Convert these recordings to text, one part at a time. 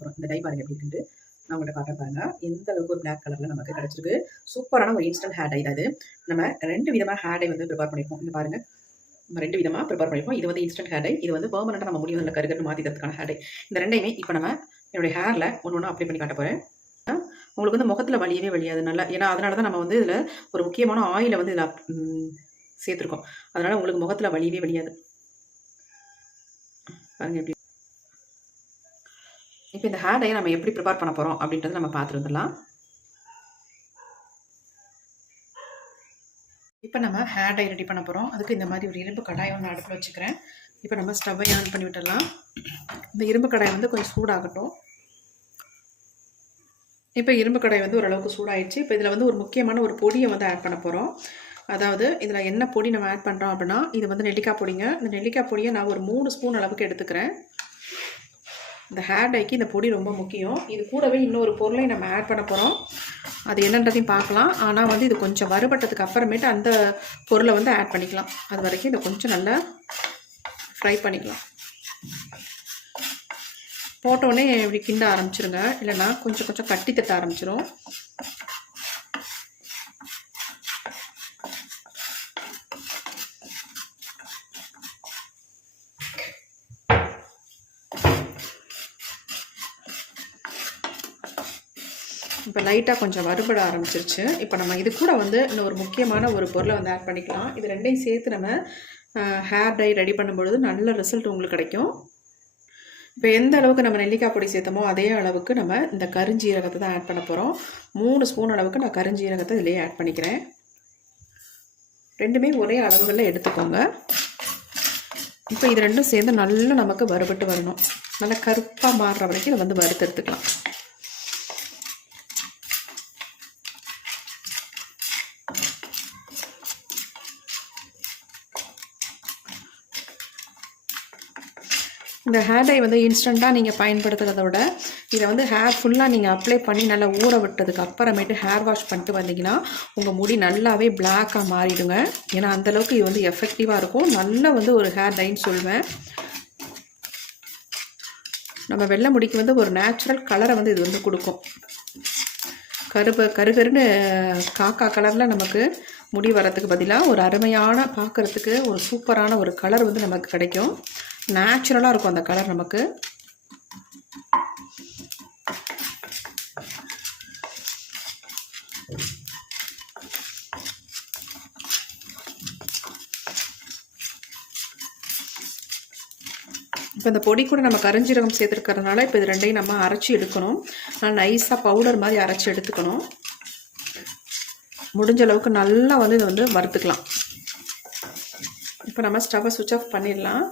போகிறோம் இந்த டை பாருங்க எப்படி இருக்குது நான் உங்கள்கிட்ட காட்டுறேன் பாருங்க. எந்த அளவுக்கு ஒரு பிளாக் கலரில் நமக்கு கிடச்சிருக்கு. சூப்பரான ஒரு இன்ஸ்டன்ட் ஹேர் டை இது. நம்ம ரெண்டு விதமாக ஹேர் டை வந்து ப்ரிப்பேர் பண்ணியிருக்கோம் இந்த பாருங்க. நம்ம ரெண்டு விதமாக ப்ரிப்பேர் பண்ணியிருக்கோம் இது வந்து இன்ஸ்டன்ட் ஹேர் டை இது வந்து பெர்மனெண்ட்டாக நம்ம முடிவு நல்ல கருகட்டு மாற்றிக்கிறதுக்கான ஹேர் டை இந்த ரெண்டையுமே இப்போ நம்ம என்னுடைய ஹேரில் ஒன்று ஒன்று அப்ளை பண்ணி காட்ட போகிறேன் உங்களுக்கு வந்து முகத்தில் வலியவே வழியாது நல்லா ஏன்னா அதனால தான் நம்ம வந்து இதில் ஒரு முக்கியமான ஆயிலை வந்து இதில் சேர்த்துருக்கோம். அதனால் உங்களுக்கு முகத்தில் வலியவே வழியாது பாருங்க எப்படி இப்போ இந்த ஹேர் டையை நம்ம எப்படி ப்ரிப்பேர் பண்ண போகிறோம் அப்படின்றத நம்ம பார்த்துருந்துடலாம். இப்போ நம்ம ஹேர் டை ரெடி பண்ண போகிறோம் அதுக்கு இந்த மாதிரி ஒரு இரும்பு கடாயை ஒன்று அடுப்பில் வச்சுக்கிறேன். இப்போ நம்ம ஸ்டவ்வை ஆன் பண்ணி விட்டுடலாம். இந்த இரும்பு கடாய் வந்து கொஞ்சம் சூடாகட்டும். இப்போ இரும்பு கடாய் வந்து ஓரளவுக்கு சூடாயிடுச்சு. இப்போ இதில் வந்து ஒரு முக்கியமான ஒரு பொடியை வந்து ஆட் பண்ண போகிறோம் அதாவது இதில் என்ன பொடி நம்ம ஆட் பண்ணுறோம் அப்படின்னா இது வந்து நெல்லிக்காய் பொடிங்க. இந்த நெல்லிக்காய் பொடியை நான் ஒரு மூணு ஸ்பூன் அளவுக்கு எடுத்துக்கிறேன். இந்த ஹேர் டைக்கு இந்த பொடி ரொம்ப முக்கியம். இது கூடவே இன்னொரு பொருளையும் நம்ம ஆட் பண்ண போகிறோம் அது என்னன்றதையும் பார்க்கலாம். ஆனால் வந்து இது கொஞ்சம் வறுபட்டதுக்கு அப்புறமேட்டு அந்த பொருளை வந்து ஆட் பண்ணிக்கலாம். அது வரைக்கும் இதை கொஞ்சம் நல்லா ஃப்ரை பண்ணிக்கலாம். போட்டோடனே இப்படி கிண்ட ஆரம்பிச்சிருங்க. இல்லைன்னா கொஞ்சம் கொஞ்சம் கட்டி தட்ட ஆரம்பிச்சிரும். இப்போ லைட்டாக கொஞ்சம் வறுபட ஆரம்பிச்சிருச்சு. இப்போ நம்ம இது கூட வந்து இன்னும் ஒரு முக்கியமான ஒரு பொருளை வந்து ஆட் பண்ணிக்கலாம். இது ரெண்டையும் சேர்த்து நம்ம ஹேர் டை ரெடி பண்ணும்பொழுது நல்ல ரிசல்ட் உங்களுக்கு கிடைக்கும். இப்போ எந்த அளவுக்கு நம்ம நெல்லிக்காய் பொடி சேர்த்தோமோ அதே அளவுக்கு நம்ம இந்த கருஞ்சீரகத்தை தான் ஆட் பண்ண போகிறோம் மூணு ஸ்பூன் அளவுக்கு நான் கருஞ்சீரகத்தை இதிலேயே ஆட் பண்ணிக்கிறேன். ரெண்டுமே ஒரே அளவுகளில் எடுத்துக்கோங்க. இப்போ இது ரெண்டும் சேர்ந்து நல்லா நமக்கு வறுபட்டு வரணும். நல்லா கருப்பாக மாறுற வரைக்கும் இதை வந்து வறுத்து எடுத்துக்கலாம். இந்த ஹேர் டை வந்து இன்ஸ்டண்ட்டாக நீங்கள் பயன்படுத்துகிறத விட இதை வந்து ஹேர் ஃபுல்லாக நீங்கள் அப்ளை பண்ணி நல்லா ஊற விட்டதுக்கு அப்புறமேட்டு ஹேர் வாஷ் பண்ணிட்டு வந்தீங்கன்னா உங்கள் முடி நல்லாவே பிளாக்காக மாறிடுங்க. ஏன்னா அந்தளவுக்கு இது வந்து எஃபெக்டிவாக இருக்கும். நல்ல வந்து ஒரு ஹேர் டைன்னு சொல்லுவேன் நம்ம வெள்ளை முடிக்கு வந்து ஒரு நேச்சுரல் கலரை வந்து இது வந்து கொடுக்கும். கருப்பு கருகருன்னு காக்கா கலரில் நமக்கு முடி வரத்துக்கு பதிலாக ஒரு அருமையான பார்க்குறதுக்கு ஒரு சூப்பரான ஒரு கலர் வந்து நமக்கு கிடைக்கும். நேச்சுரலாக இருக்கும் அந்த கலர் நமக்கு. இப்போ இந்த பொடி கூட நம்ம கரிஞ்சீரகம் சேர்த்துருக்கிறதுனால இப்போ இது ரெண்டையும் நம்ம அரைச்சி எடுக்கணும். நல்லா நைஸாக பவுடர் மாதிரி அரைச்சி எடுத்துக்கணும். முடிஞ்ச அளவுக்கு நல்லா வந்து இதை வந்து வறுத்துக்கலாம். இப்போ நம்ம ஸ்டவ்வை சுவிட்ச் ஆஃப் பண்ணிடலாம்.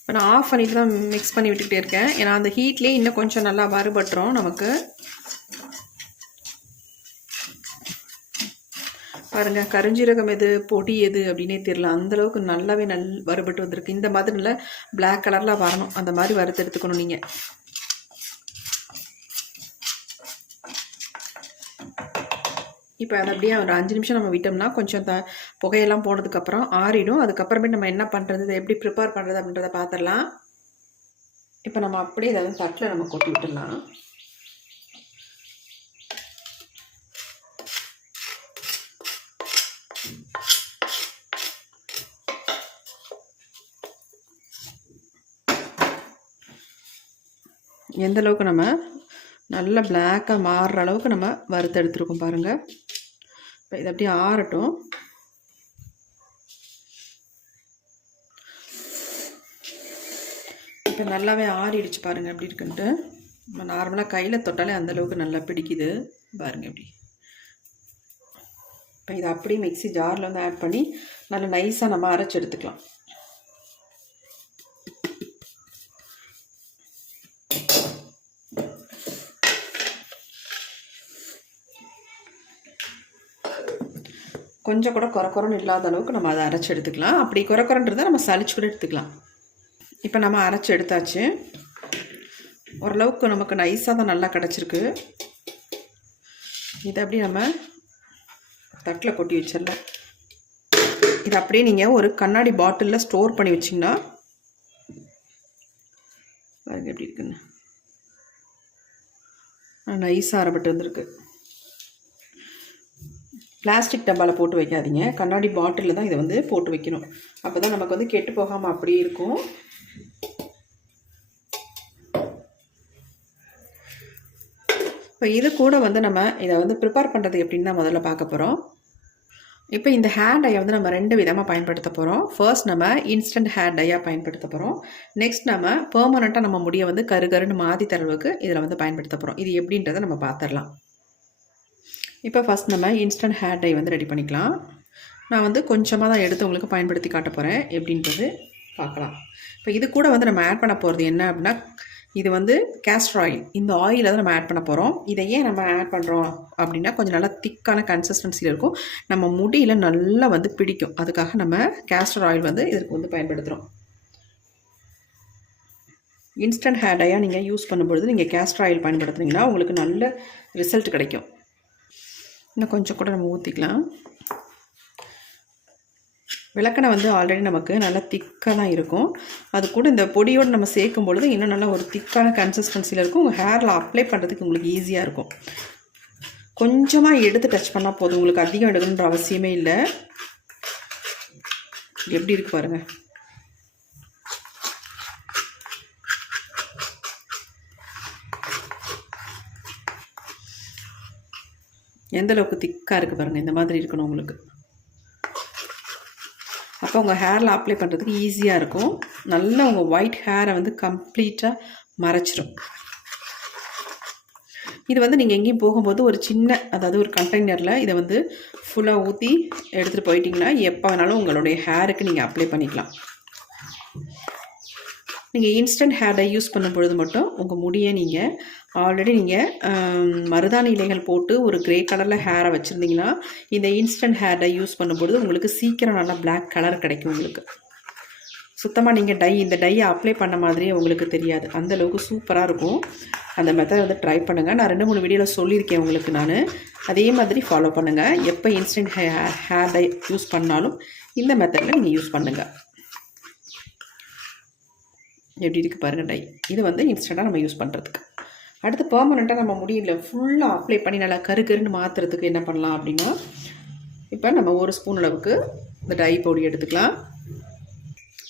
இப்போ நான் ஆஃப் பண்ணிட்டு தான் மிக்ஸ் பண்ணி விட்டுக்கிட்டே இருக்கேன். ஏன்னா அந்த ஹீட்லேயே இன்னும் கொஞ்சம் நல்லா வறுபட்டுரும் நமக்கு. பாருங்கள் கருஞ்சீரகம் எது பொடி எது அப்படின்னே தெரியல. அந்தளவுக்கு நல்லாவே நல் வறுபட்டு வந்திருக்கு. இந்த மாதிரி நல்லா பிளாக் கலரில் வரணும். அந்த மாதிரி வறுத்து எடுத்துக்கணும் நீங்கள் இப்போ அதை அப்படியே ஒரு அஞ்சு நிமிஷம் நம்ம விட்டோம்னா கொஞ்சம் த புகையெல்லாம் போனதுக்கப்புறம் ஆறிடும். அதுக்கப்புறமே நம்ம என்ன பண்ணுறது இதை எப்படி ப்ரிப்பேர் பண்ணுறது அப்படின்றத பார்த்துடலாம் இப்போ நம்ம அப்படியே இதை தட்டில் நம்ம கொட்டி விட்டுடலாம். எந்த அளவுக்கு நம்ம நல்ல பிளாக்காக மாறுற அளவுக்கு நம்ம வறுத்து எடுத்துருக்கோம் பாருங்கள் இப்போ இது அப்படியே ஆறட்டும். இப்போ நல்லாவே ஆறிடுச்சு பாருங்கள் எப்படி இருக்குன்ட்டு. நம்ம நார்மலாக கையில் தொட்டாலே அந்தளவுக்கு நல்லா பிடிக்குது. பாருங்கள் எப்படி. இப்போ இதை அப்படியே மிக்ஸி ஜாரில் வந்து ஆட் பண்ணி நல்லா நைஸாக நம்ம அரைச்சி எடுத்துக்கலாம். கொஞ்சம் கூட குறக்குறன்னு இல்லாத அளவுக்கு நம்ம அதை அரைச்சி எடுத்துக்கலாம். அப்படி குறக்குறன்றதை நம்ம சளிச்சு கூட எடுத்துக்கலாம். இப்போ நம்ம அரைச்சி எடுத்தாச்சு. ஓரளவுக்கு நமக்கு நைஸாக தான் நல்லா கிடச்சிருக்கு. இதை அப்படி நம்ம தட்டில் கொட்டி வச்சிடலாம். இது அப்படியே நீங்கள் ஒரு கண்ணாடி பாட்டிலில் ஸ்டோர் பண்ணி வச்சிங்கன்னா பாருங்கள் எப்படி இருக்குன்னு. நைஸாக அரைப்பட்டு வந்திருக்கு. பிளாஸ்டிக் டப்பாவில் போட்டு வைக்காதீங்க. கண்ணாடி பாட்டிலில் தான் இதை வந்து போட்டு வைக்கணும். அப்போ தான் நமக்கு வந்து கெட்டு போகாமல் அப்படியே இருக்கும். இப்போ இது கூட வந்து நம்ம இதை வந்து ப்ரிப்பேர் பண்ணுறது எப்படின்னு தான் முதல்ல பார்க்க போகிறோம் இப்போ இந்த ஹேர் டையை வந்து நம்ம ரெண்டு விதமாக பயன்படுத்த போகிறோம் ஃபர்ஸ்ட் நம்ம இன்ஸ்டன்ட் ஹேர் டையாக பயன்படுத்த போகிறோம் நெக்ஸ்ட் நம்ம பெர்மனண்ட்டாக நம்ம முடியை வந்து கரு கருன்னு மாற்றி தரவுக்கு இதில் வந்து பயன்படுத்த போகிறோம் இது எப்படின்றத நம்ம பார்த்துடலாம். இப்போ ஃபஸ்ட் நம்ம இன்ஸ்டன்ட் ஹேர் டை வந்து ரெடி பண்ணிக்கலாம். நான் வந்து கொஞ்சமாக தான் எடுத்து உங்களுக்கு பயன்படுத்தி காட்ட போகிறேன் எப்படின்றது பார்க்கலாம். இப்போ இது கூட வந்து நம்ம ஆட் பண்ண போகிறது என்ன அப்படின்னா இது வந்து கேஸ்டர் ஆயில் இந்த ஆயிலை தான் நம்ம ஆட் பண்ண போகிறோம் இதை ஏன் நம்ம ஆட் பண்ணுறோம் அப்படின்னா கொஞ்சம் நல்லா திக்கான கன்சிஸ்டன்சியில் இருக்கும். நம்ம முடியில் நல்லா வந்து பிடிக்கும். அதுக்காக நம்ம கேஸ்டர் ஆயில் வந்து இதற்கு வந்து பயன்படுத்துகிறோம் இன்ஸ்டன்ட் ஹேர் டையாக நீங்கள் யூஸ் பண்ணும்பொழுது நீங்கள் கேஸ்டர் ஆயில் பயன்படுத்துனீங்கன்னா உங்களுக்கு நல்ல ரிசல்ட் கிடைக்கும். இன்னும் கொஞ்சம் கூட நம்ம ஊற்றிக்கலாம் விளக்கணை வந்து ஆல்ரெடி நமக்கு நல்லா திக்காக தான் இருக்கும். அது கூட இந்த பொடியோடு நம்ம சேர்க்கும் பொழுது இன்னும் நல்லா ஒரு திக்கான கன்சிஸ்டன்சியில் இருக்கும். உங்கள் ஹேரில் அப்ளை பண்ணுறதுக்கு உங்களுக்கு ஈஸியாக இருக்கும். கொஞ்சமாக எடுத்து டச் பண்ணால் போதும். உங்களுக்கு அதிகம் எடுக்கணுன்ற அவசியமே இல்லை. எப்படி இருக்கு பாருங்கள் எந்த அளவுக்கு திக்காக இருக்குது பாருங்கள் இந்த மாதிரி இருக்கணும் உங்களுக்கு. அப்போ உங்கள் ஹேரில் அப்ளை பண்ணுறதுக்கு ஈஸியாக இருக்கும். நல்லா உங்கள் ஒயிட் ஹேரை வந்து கம்ப்ளீட்டாக மறைச்சிரும். இது வந்து நீங்கள் எங்கேயும் போகும்போது ஒரு சின்ன அதாவது ஒரு கண்டெய்னரில் இதை வந்து ஃபுல்லாக ஊற்றி எடுத்துகிட்டு போயிட்டிங்கன்னா எப்போ வேணாலும் உங்களுடைய ஹேருக்கு நீங்கள் அப்ளை பண்ணிக்கலாம். நீங்கள் இன்ஸ்டன்ட் ஹேர் டை யூஸ் பண்ணும் பொழுது மட்டும் உங்கள் முடியை நீங்கள் ஆல்ரெடி நீங்கள் மருதாணி இலைகள் போட்டு ஒரு க்ரே கலரில் ஹேரை வச்சுருந்தீங்கன்னா இந்த இன்ஸ்டன்ட் ஹேர் டை யூஸ் பண்ணும்பொழுது உங்களுக்கு சீக்கிரம் நல்லா பிளாக் கலர் கிடைக்கும் உங்களுக்கு. சுத்தமாக நீங்கள் டை இந்த டையை அப்ளை பண்ண மாதிரியே உங்களுக்கு தெரியாது. அந்த அளவுக்கு சூப்பராக இருக்கும். அந்த மெத்தட் வந்து ட்ரை பண்ணுங்கள் நான் ரெண்டு மூணு வீடியோவில் சொல்லியிருக்கேன் உங்களுக்கு நான். அதே மாதிரி ஃபாலோ பண்ணுங்கள் எப்போ இன்ஸ்டன்ட் ஹே ஹேர் டை யூஸ் பண்ணாலும் இந்த மெத்தடில் நீங்கள் யூஸ் பண்ணுங்கள் எப்படி இருக்குது பாருங்கள் டை இது வந்து இன்ஸ்டண்ட்டாக நம்ம யூஸ் பண்ணுறதுக்கு அடுத்து பர்மனெண்ட்டாக நம்ம முடியல. ஃபுல்லாக அப்ளை பண்ணி நல்லா கரு கருன்னு மாற்றுறதுக்கு என்ன பண்ணலாம் அப்படின்னா இப்போ நம்ம ஒரு ஸ்பூன் அளவுக்கு இந்த டை பொடி எடுத்துக்கலாம்.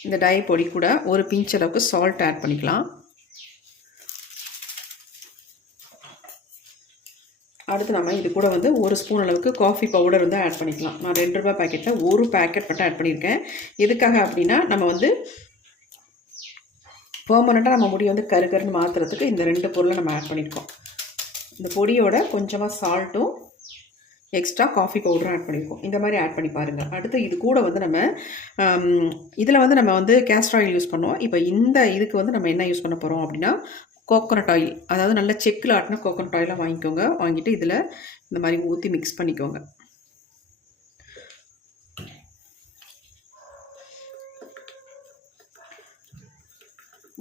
இந்த டை பொடி கூட ஒரு பிஞ்ச் அளவுக்கு சால்ட் ஆட் பண்ணிக்கலாம். அடுத்து நம்ம இது கூட வந்து ஒரு ஸ்பூன் அளவுக்கு காஃபி பவுடர் வந்து ஆட் பண்ணிக்கலாம். நான் ரெண்டு ரூபாய் பேக்கெட்டில் ஒரு பேக்கெட் மட்டும் ஆட் பண்ணியிருக்கேன். எதுக்காக அப்படின்னா நம்ம வந்து பெர்மனெண்ட்டாக நம்ம முடி வந்து கரு கருன்னு மாற்றுறதுக்கு இந்த ரெண்டு பொருளை நம்ம ஆட் பண்ணியிருக்கோம் இந்த பொடியோட கொஞ்சமாக சால்ட்டும் எக்ஸ்ட்ரா காஃபி பவுடரும் ஆட் பண்ணியிருக்கோம் இந்த மாதிரி ஆட் பண்ணி பாருங்கள் அடுத்து இது கூட வந்து நம்ம um, இதில் வந்து நம்ம வந்து கேஸ்டர் ஆயில் யூஸ் பண்ணுவோம். இப்போ இந்த இதுக்கு வந்து நம்ம என்ன யூஸ் பண்ண போகிறோம் அப்படின்னா கோகோனட் ஆயில் அதாவது நல்ல செக்கில் ஆட்டின கோகோனட் ஆயிலாக வாங்கிக்கோங்க. வாங்கிட்டு இதில் இந்த மாதிரி ஊற்றி மிக்ஸ் பண்ணிக்கோங்க.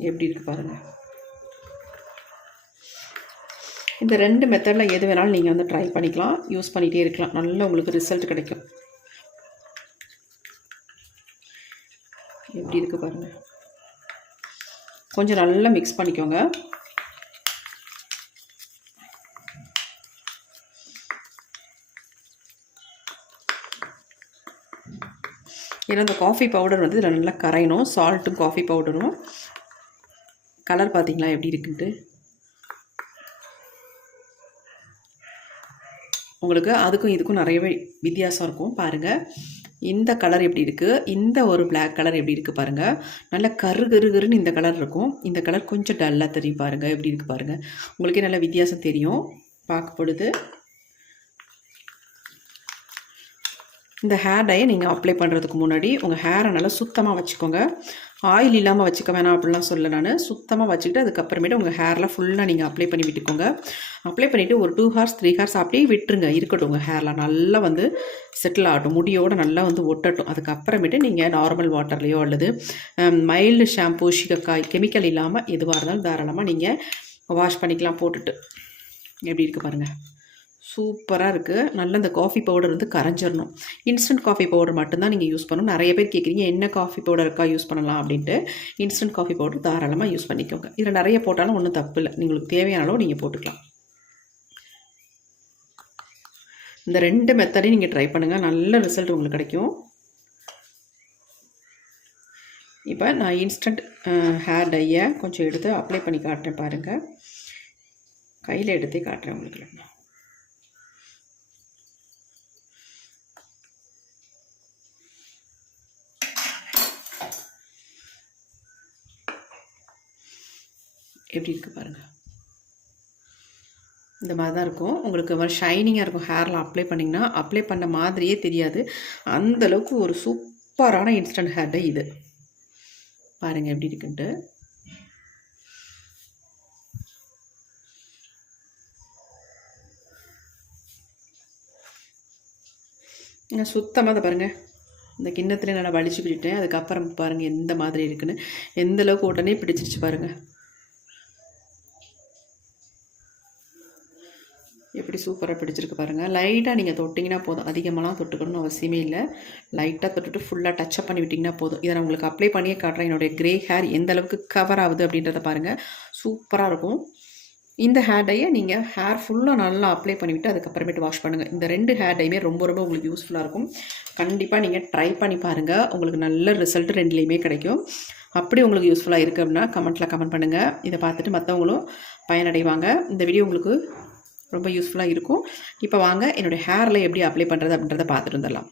எப்படி இருக்குது பாருங்கள் இந்த ரெண்டு மெத்தடில் எது வேணாலும் நீங்கள் வந்து ட்ரை பண்ணிக்கலாம் யூஸ் பண்ணிகிட்டே இருக்கலாம். நல்ல உங்களுக்கு ரிசல்ட் கிடைக்கும். எப்படி இருக்குது பாருங்கள் கொஞ்சம் நல்லா மிக்ஸ் பண்ணிக்கோங்க. ஏன்னா இந்த காஃபி பவுடர் வந்து இதில் நல்லா கரையணும். சால்ட்டும் காஃபி பவுடரும் கலர் பார்த்தீங்களா எப்படி இருக்குன்ட்டு? உங்களுக்கு அதுக்கும் இதுக்கும் நிறையவே வித்தியாசம் இருக்கும். பாருங்கள் இந்த கலர் எப்படி இருக்குது இந்த ஒரு பிளாக் கலர் எப்படி இருக்குது பாருங்கள் நல்ல கரு கரு கருன்னு இந்த கலர் இருக்கும். இந்த கலர் கொஞ்சம் டல்லாக தெரியும் பாருங்கள் எப்படி இருக்குது பாருங்கள் உங்களுக்கே நல்ல வித்தியாசம் தெரியும். பார்க்க பொழுது. இந்த ஹேர் டையை நீங்கள் அப்ளை பண்ணுறதுக்கு முன்னாடி உங்கள் ஹேரை நல்லா சுத்தமாக வச்சுக்கோங்க. ஆயில் இல்லாமல் வச்சுக்க வேணாம் அப்படிலாம் சொல்ல நான். சுத்தமாக வச்சுக்கிட்டு அதுக்கப்புறமேட்டு உங்கள் ஹேரில் ஃபுல்லாக நீங்கள் அப்ளை பண்ணி விட்டுக்கோங்க. அப்ளை பண்ணிவிட்டு ஒரு டூ ஹார்ஸ் த்ரீ ஹார்ஸ் அப்படியே விட்டுருங்க. இருக்கட்டும் உங்கள் ஹேரில் நல்லா வந்து செட்டில் ஆகட்டும். முடியோடு நல்லா வந்து ஒட்டட்டும். அதுக்கப்புறமேட்டு நீங்கள் நார்மல் வாட்டர்லேயோ அல்லது மைல்டு ஷாம்பூ ஷிகக்காய் கெமிக்கல் இல்லாமல் எதுவாக இருந்தாலும் தாராளமாக நீங்கள் வாஷ் பண்ணிக்கலாம் போட்டுட்டு. எப்படி இருக்குது பாருங்கள் சூப்பராக இருக்குது நல்ல இந்த காஃபி பவுடர் வந்து கரைஞ்சிடணும் இன்ஸ்டன்ட் காஃபி பவுடர் மட்டும்தான் நீங்கள் யூஸ் பண்ணணும். நிறைய பேர் கேட்குறீங்க என்ன காஃபி பவுடர் இருக்கா யூஸ் பண்ணலாம்? அப்படின்ட்டு. இன்ஸ்டன்ட் காஃபி பவுடர் தாராளமாக யூஸ் பண்ணிக்கோங்க. இதில் நிறைய போட்டாலும் ஒன்றும் தப்பு இல்லை. உங்களுக்கு தேவையான அளவு நீங்கள் போட்டுக்கலாம். இந்த ரெண்டு மெத்தடையும் நீங்கள் ட்ரை பண்ணுங்கள் நல்ல ரிசல்ட் உங்களுக்கு கிடைக்கும். இப்போ நான் இன்ஸ்டன்ட் ஹேர் டையை கொஞ்சம் எடுத்து அப்ளை பண்ணி காட்டுறேன் பாருங்கள் கையில் எடுத்தே காட்டுறேன் உங்களுக்கு. எப்படி இருக்குது பாருங்கள் இந்த மாதிரி தான் இருக்கும். உங்களுக்கு ஒரு ஷைனிங்காக இருக்கும் ஹேரில் அப்ளை பண்ணிங்கன்னா அப்ளை பண்ண மாதிரியே தெரியாது. அந்தளவுக்கு ஒரு சூப்பரான இன்ஸ்டன்ட் ஹேர் டை இது. பாருங்கள் எப்படி இருக்குன்ட்டு. நான் சுத்தமாக அதை பாருங்கள் இந்த கிண்ணத்தில் நல்லா வலிச்சு பிடிட்டேன் அதுக்கப்புறம் பாருங்கள் எந்த மாதிரி இருக்குன்னு. எந்தளவுக்கு உடனே பிடிச்சிருச்சு பாருங்கள் எப்படி சூப்பராக பிடிச்சிருக்கு பாருங்கள் லைட்டாக நீங்கள் தொட்டிங்கன்னா போதும். அதிகமாகலாம் தொட்டுக்கணும்னு அவசியமே இல்லை. லைட்டாக தொட்டுட்டு ஃபுல்லாக டச்சப் பண்ணி விட்டிங்கன்னா போதும். இதை நான் உங்களுக்கு அப்ளை பண்ணியே காட்டுறேன். என்னுடைய க்ரே ஹேர் எந்த அளவுக்கு கவர் ஆகுது அப்படின்றத பாருங்கள் சூப்பராக இருக்கும். இந்த ஹேர் டையை நீங்கள் ஹேர் ஃபுல்லாக நல்லா அப்ளை பண்ணிவிட்டு அதுக்கப்புறமேட்டு வாஷ் பண்ணுங்கள் இந்த ரெண்டு ஹேர் டையுமே ரொம்ப ரொம்ப உங்களுக்கு யூஸ்ஃபுல்லாக இருக்கும். கண்டிப்பாக நீங்கள் ட்ரை பண்ணி பாருங்கள் உங்களுக்கு நல்ல ரிசல்ட் ரெண்டுலேயுமே கிடைக்கும். அப்படி உங்களுக்கு யூஸ்ஃபுல்லாக இருக்குது அப்படின்னா கமெண்ட்டில் கமெண்ட் பண்ணுங்கள் இதை பார்த்துட்டு மற்றவங்களும் பயனடைவாங்க. இந்த வீடியோ உங்களுக்கு ரொம்ப யூஸ்ஃபுல்லாக இருக்கும். இப்போ வாங்க என்னுடைய ஹேரில் எப்படி அப்ளை பண்ணுறது அப்படின்றத பார்த்துட்டு வந்துடலாம்.